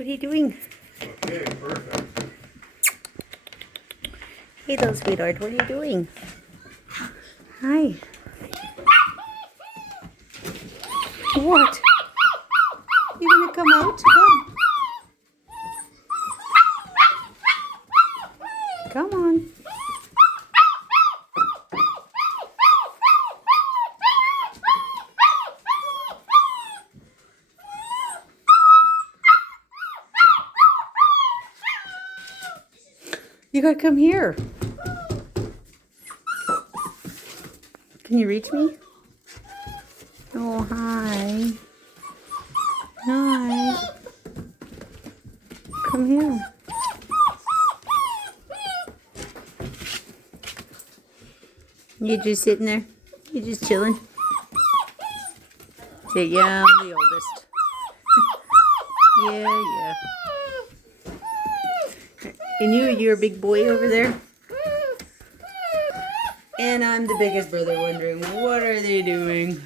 What are you doing? Okay, perfect. Hey, little sweetheart. What are you doing? Hi. What? You gonna come out? Come. Come on. You gotta come here. Can you reach me? Oh, hi. Hi. Come here. You just sitting there? You just chilling? Say, yeah, I'm the oldest. Yeah. And you're a big boy over there? And I'm the biggest brother wondering, what are they doing?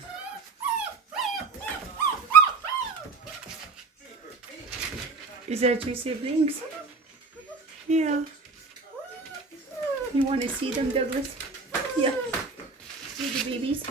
Is that your siblings? Yeah. You want to see them, Douglas? Yeah. See the babies?